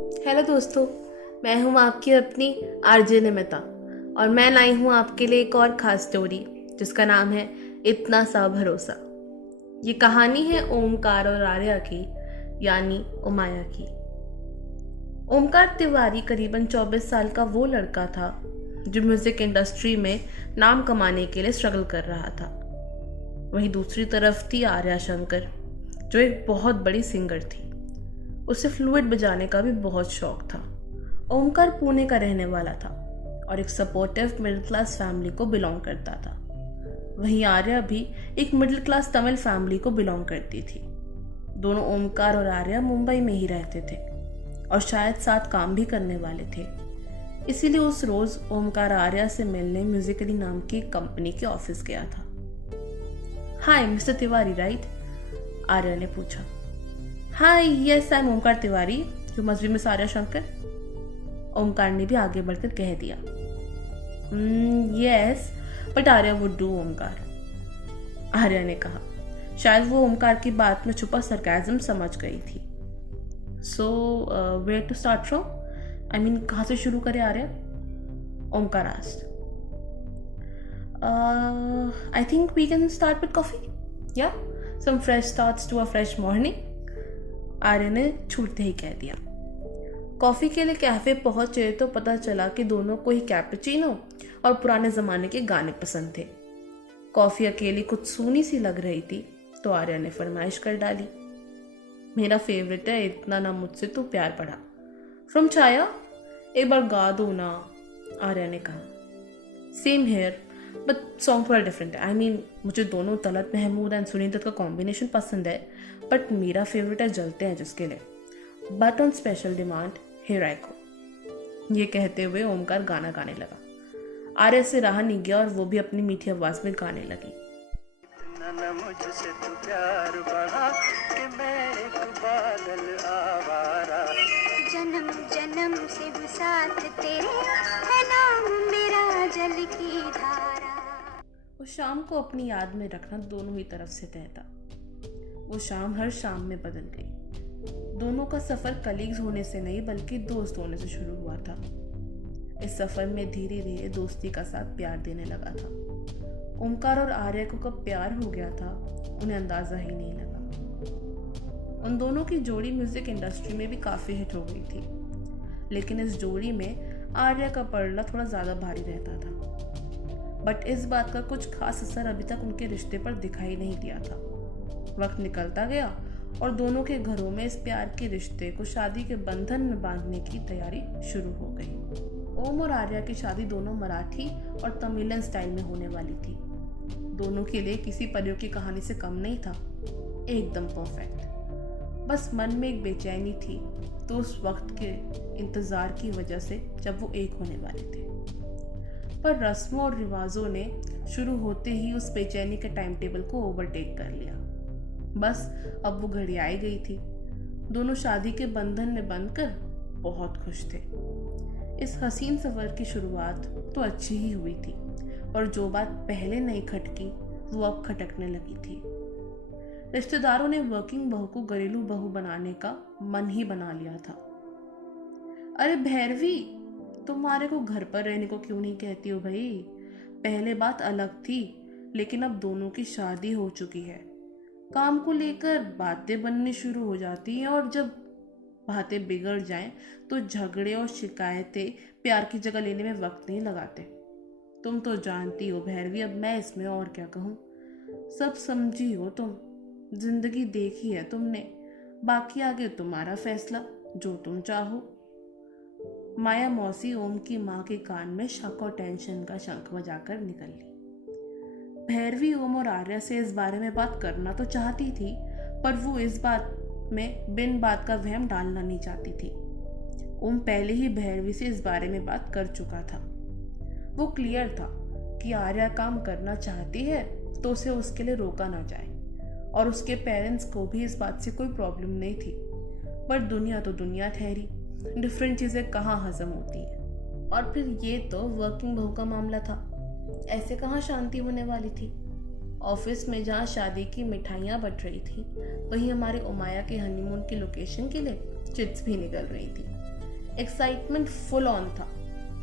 Hello दोस्तों, मैं हूं आपकी अपनी आरजे निमिता और मैं लाई हूं आपके लिए एक और ख़ास स्टोरी जिसका नाम है इतना सा भरोसा। ये कहानी है ओमकार और आर्या की, यानी उमाया की। ओमकार तिवारी करीबन 24 साल का वो लड़का था जो म्यूज़िक इंडस्ट्री में नाम कमाने के लिए स्ट्रगल कर रहा था। वहीं दूसरी तरफ थी आर्या शंकर, जो एक बहुत बड़ी सिंगर थी। उसे फ्लूइड बजाने का भी बहुत शौक था। ओमकार पुणे का रहने वाला था और एक सपोर्टिव मिडिल क्लास फैमिली को बिलोंग करता था। वहीं आर्या भी एक मिडिल क्लास तमिल फैमिली को बिलोंग करती थी। दोनों ओमकार और आर्या मुंबई में ही रहते थे और शायद साथ काम भी करने वाले थे। इसीलिए उस रोज ओमकार आर्या से मिलने म्यूजिकली नाम की एक कंपनी के ऑफिस गया था। Hi mister Tiwari, right? Arya ने पूछा। Hi, yes I am Omkar Tiwari, you must be miss Arya Shankar. Omkar ने भी आगे बढ़कर कह दिया। Yes but Arya would do, Omkar, Arya ने कहा। शायद वो ओमकार की बात में छुपा सरकाज़म समझ गई थी। So where to start from? I mean, कहाँ से शुरू करें Arya? Omkar asked. I think we can start with coffee, या some fresh starts to a fresh morning, Arya ने छूटते ही कह दिया। कॉफ़ी के लिए कैफ़े पहुंचे तो पता चला कि दोनों को ही कैपुचिनो और पुराने ज़माने के गाने पसंद थे। कॉफ़ी अकेली कुछ सूनी सी लग रही थी तो आर्या ने फरमाइश कर डाली। मेरा फेवरेट है इतना ना मुझसे तो प्यार पड़ा, फ्रॉम छाया, एक बार गा दो ना, आर्या ने कहा। सेम हेयर बट सॉन्ग थोड़ा डिफरेंट है। आई मीन, मुझे दोनों तलत महमूद एंड सुनील दत्त का कॉम्बिनेशन पसंद है, बट मेरा फेवरेट है जलते हैं जिसके लिए, but on special demand here I go. ये कहते हुए ओमकार गाना गाने लगा। आर्या से रहा नहीं गया और वो भी अपनी मीठी आवाज में गाने लगी। मुझसे तू प्यार बढ़ा कि मैं एक बादल आवारा, जन्म जन्म से हूँ साथ तेरे, है नाम मेरा जल की धारा। वो शाम को अपनी याद में रखना दोनों ही तरफ से तय था। वो शाम हर शाम में बदल गई। दोनों का सफर कलीग्स होने से नहीं बल्कि दोस्त होने से शुरू हुआ था। इस सफर में धीरे धीरे दोस्ती का साथ प्यार देने लगा था। ओमकार और आर्या को कब प्यार हो गया था उन्हें अंदाजा ही नहीं लगा। उन दोनों की जोड़ी म्यूजिक इंडस्ट्री में भी काफी हिट हो गई थी, लेकिन इस जोड़ी में आर्या का पलड़ा थोड़ा ज्यादा भारी रहता था। बट इस बात का कुछ खास असर अभी तक उनके रिश्ते पर दिखाई नहीं दिया था। वक्त निकलता गया और दोनों के घरों में इस प्यार के रिश्ते को शादी के बंधन में बांधने की तैयारी शुरू हो गई। ओम और आर्या की शादी दोनों मराठी और तमिलन स्टाइल में होने वाली थी। दोनों के लिए किसी परियों की कहानी से कम नहीं था, एकदम परफेक्ट। बस मन में एक बेचैनी थी, तो उस वक्त के इंतजार की वजह से जब वो एक होने वाले थे। पर रस्मों और रिवाजों ने शुरू होते ही उस बेचैनी के टाइम टेबल को ओवरटेक कर लिया। बस अब वो घड़ी आई गई थी। दोनों शादी के बंधन में बंधकर बहुत खुश थे। इस हसीन सफर की शुरुआत तो अच्छी ही हुई थी और जो बात पहले नहीं खटकी वो अब खटकने लगी थी। रिश्तेदारों ने वर्किंग बहू को घरेलू बहू बनाने का मन ही बना लिया था। अरे भैरवी, तुम आर्या को घर पर रहने को क्यों नहीं कहती हो भाई? पहले बात अलग थी, लेकिन अब दोनों की शादी हो चुकी है। काम को लेकर बातें बननी शुरू हो जाती हैं और जब बातें बिगड़ जाएं तो झगड़े और शिकायतें प्यार की जगह लेने में वक्त नहीं लगाते। तुम तो जानती हो भैरवी, अब मैं इसमें और क्या कहूँ। सब समझी हो तुम, जिंदगी देखी है तुमने, बाकी आगे तुम्हारा फैसला, जो तुम चाहो। माया मौसी ओम की माँ के कान में शक और टेंशन का शंख बजाकर निकल ली। भैरवी ओम और आर्या से इस बारे में बात करना तो चाहती थी, पर वो इस बात में बिन बात का वहम डालना नहीं चाहती थी। ओम पहले ही भैरवी से इस बारे में बात कर चुका था। वो क्लियर था कि आर्या काम करना चाहती है तो उसे उसके लिए रोका ना जाए, और उसके पेरेंट्स को भी इस बात से कोई प्रॉब्लम नहीं थी। पर दुनिया तो दुनिया ठहरी, डिफरेंट चीज़ें कहाँ हजम होती हैं। और फिर ये तो वर्किंग बहू का मामला था, ऐसे कहाँ शांति होने वाली थी। ऑफिस में जहाँ शादी की मिठाइयाँ बट रही थी, वहीं हमारे उमाया के हनीमून की लोकेशन के लिए चिट्स भी निकल रही थी। एक्साइटमेंट फुल ऑन था,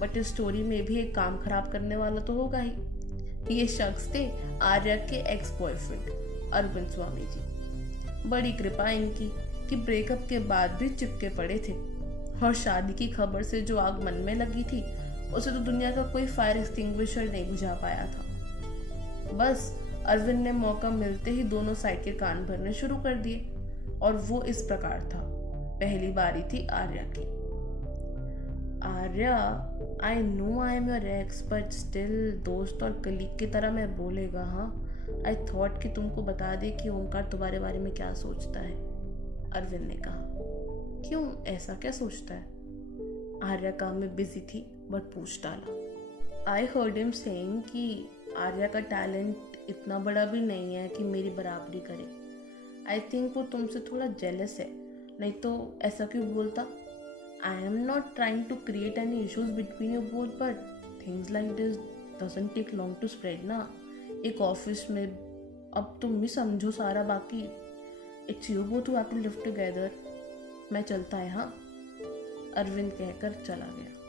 बट इस स्टोरी में भी एक काम खराब करने वाला तो होगा ही। ये शख्स थे आर्या के एक्स बॉयफ्रेंड अरविंद स्वामी जी। बड़ी कृपा इनकी कि ब्रेकअप के बाद भी चिपके पड़े थे, और शादी की खबर से जो आग मन में लगी थी उसे तो दुनिया का कोई फायर एक्सटिंग्विशर नहीं बुझा पाया था। बस अरविंद ने मौका मिलते ही दोनों साइड के कान भरने शुरू कर दिए, और वो इस प्रकार था। पहली बारी थी आर्या की। Arya, I know I am your x, but still दोस्त और कलीग की तरह मैं बोलेगा। हाँ, आई थॉट कि तुमको बता दे कि ओमकार तुम्हारे बारे में क्या सोचता है, अरविंद ने कहा। क्यों, ऐसा क्या सोचता है? आर्या काम में बिजी थी बट पूछ डाला। आई हर्ड हिम सेइंग कि आर्या का टैलेंट इतना बड़ा भी नहीं है कि मेरी बराबरी करे। आई थिंक वो तुमसे थोड़ा जेलस है, नहीं तो ऐसा क्यों बोलता? I am not trying to create any issues between you both, but things like this doesn't take long to spread ना। एक ऑफिस में अब तुम भी समझो सारा, बाकी it's you both who have to live together. मैं चलता है, हाँ, अरविंद कहकर चला गया।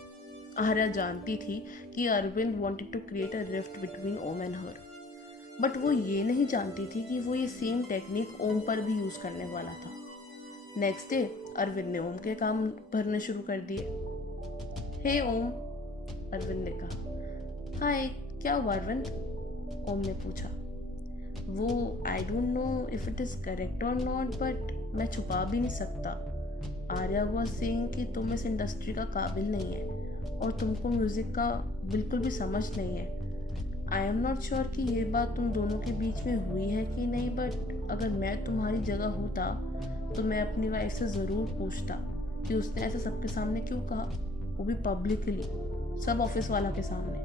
आर्या जानती थी कि Arvind wanted to create a rift between Om and her, but वो ये नहीं जानती थी कि वो ये सेम टेक्निक ओम पर भी यूज करने वाला था। नेक्स्ट डे अरविंद ने ओम के काम भरने शुरू कर दिए। हे ओम, अरविंद ने कहा। हाय, क्या हुआ अरविंद? ओम ने पूछा। वो I don't know if it is correct और नॉट, बट मैं छुपा भी नहीं सकता। आर्या वाज सेइंग कि तुम इस इंडस्ट्री का काबिल नहीं है और तुमको म्यूजिक का बिल्कुल भी समझ नहीं है। आई एम नॉट श्योर कि ये बात तुम दोनों के बीच में हुई है कि नहीं, बट अगर मैं तुम्हारी जगह होता तो मैं अपनी वाइफ से ज़रूर पूछता कि उसने ऐसा सबके सामने क्यों कहा, वो भी पब्लिकली, सब ऑफिस वाला के सामने।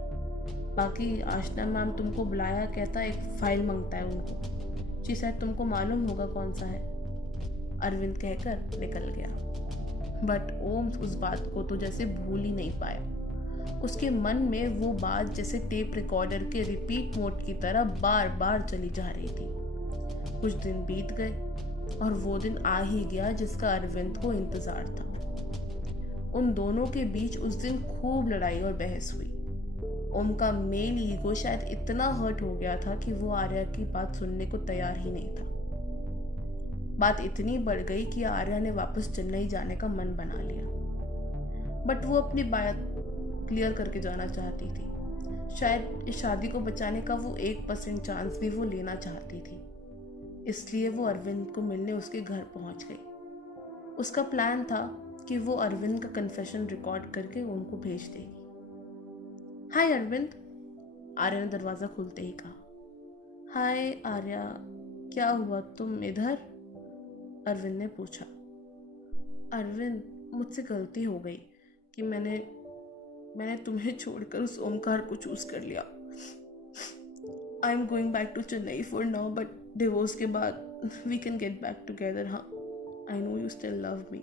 बाकी आशना मैम तुमको बुलाया, कहता एक फाइल मांगता है उनको, जी शायद तुमको मालूम होगा कौन सा है, अरविंद कहकर निकल गया। बट ओम उस बात को तो जैसे भूल ही नहीं पाया। उसके मन में वो बात जैसे टेप रिकॉर्डर के रिपीट मोड की तरह बार बार चली जा रही थी। कुछ दिन बीत गए और वो दिन आ ही गया जिसका अरविंद को इंतजार था। उन दोनों के बीच उस दिन खूब लड़ाई और बहस हुई। ओम का मेल ईगो शायद इतना हर्ट हो गया था कि वो आर्या की बात सुनने को तैयार ही नहीं था। बात इतनी बढ़ गई कि आर्या ने वापस चेन्नई जाने का मन बना लिया, बट वो अपनी बात क्लियर करके जाना चाहती थी। शायद इस शादी को बचाने का वो 1% चांस भी वो लेना चाहती थी। इसलिए वो अरविंद को मिलने उसके घर पहुंच गई। उसका प्लान था कि वो अरविंद का कन्फेशन रिकॉर्ड करके उनको भेज देगी। हाय अरविंद, आर्या ने दरवाज़ा खुलते ही कहा। हाय आर्या, क्या हुआ, तुम इधर? अरविंद ने पूछा। अरविंद, मुझसे गलती हो गई कि मैंने तुम्हें छोड़कर उस ओमकार को चूज कर लिया। I am going back to Chennai for now, but divorce के बाद we can get back together. हाँ, I know you still love me,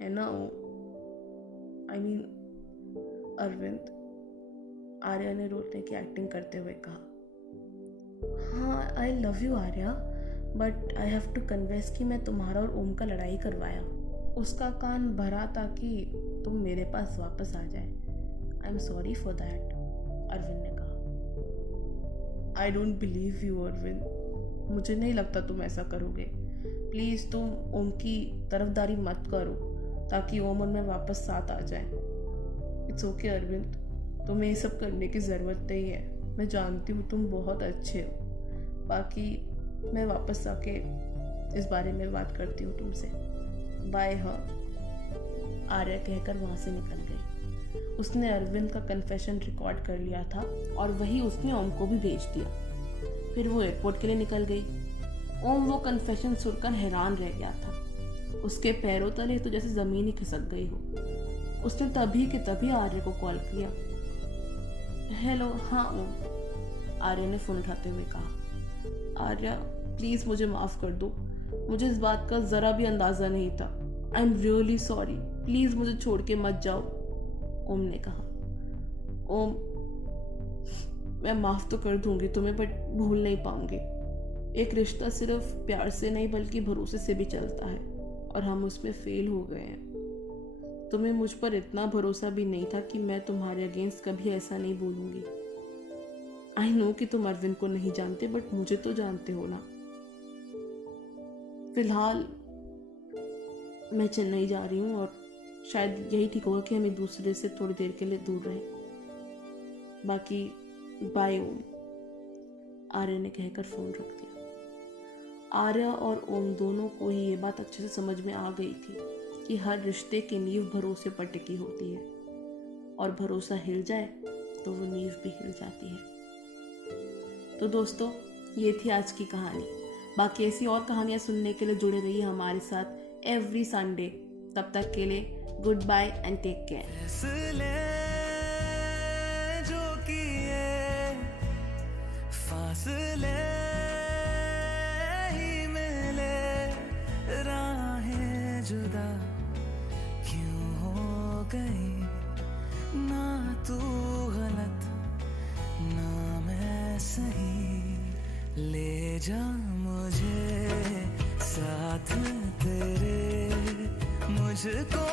है ना? आई मीन अरविंद, आर्या ने रोने की एक्टिंग करते हुए कहा। हाँ, I love you Arya, but I have to confess कि मैं तुम्हारा और ओम का लड़ाई करवाया, उसका कान भरा ताकि तुम मेरे पास वापस आ जाए। I am sorry for that, Arvind ने कहा। I don't believe you Arvind, मुझे नहीं लगता तुम ऐसा करोगे। प्लीज़ तुम ओम की तरफदारी मत करो ताकि ओम और मैं वापस साथ आ जाए। इट्स ओके अरविंद, तुम्हें ये सब करने की ज़रूरत नहीं है। मैं जानती हूँ तुम बहुत अच्छे हो। बाकी मैं वापस आके इस बारे में बात करती हूँ तुमसे। बाय। हाँ, आर्या कहकर वहाँ से निकल गई। उसने अरविंद का कन्फेशन रिकॉर्ड कर लिया था और वही उसने ओम को भी भेज दिया। फिर वो एयरपोर्ट के लिए निकल गई। ओम वो कन्फेशन सुनकर हैरान रह गया था। उसके पैरों तले तो जैसे ज़मीन ही खिसक गई हो। उसने तभी के तभी आर्या को कॉल किया। हेलो, हाँ ओम, आर्या ने फ़ोन उठाते हुए कहा। आर्या, प्लीज़ मुझे माफ़ कर दो, मुझे इस बात का ज़रा भी अंदाज़ा नहीं था। I am really sorry, please मुझे छोड़ के मत जाओ, ओम ने कहा। ओम, मैं माफ़ तो कर दूंगी तुम्हें, बट भूल नहीं पाऊंगी। एक रिश्ता सिर्फ प्यार से नहीं बल्कि भरोसे से भी चलता है, और हम उसमें फेल हो गए हैं। तुम्हें मुझ पर इतना भरोसा भी नहीं था कि मैं तुम्हारे अगेंस्ट कभी ऐसा नहीं बोलूँगी। आई नो कि तुम अरविंद को नहीं जानते, बट मुझे तो जानते हो ना। फिलहाल मैं चेन्नई जा रही हूँ और शायद यही ठीक होगा कि हम एक दूसरे से थोड़ी देर के लिए दूर रहें। बाकी बाय ओम, आर्य ने कहकर फ़ोन रख दिया। आर्य और ओम दोनों को ही ये बात अच्छे से समझ में आ गई थी कि हर रिश्ते की नींव भरोसे पर टिकी होती है, और भरोसा हिल जाए तो वो नींव भी हिल जाती है। तो दोस्तों, ये थी आज की कहानी। बाकी ऐसी और कहानियाँ सुनने के लिए जुड़े रहिए हमारे साथ एवरी संडे। तब तक के लिए good bye and take care. जो किए फासले ही मिले, राहें जुदा क्यों हो गई, ना तू गलत ना मैं सही, ले जा मुझे साथ तेरे, मुझको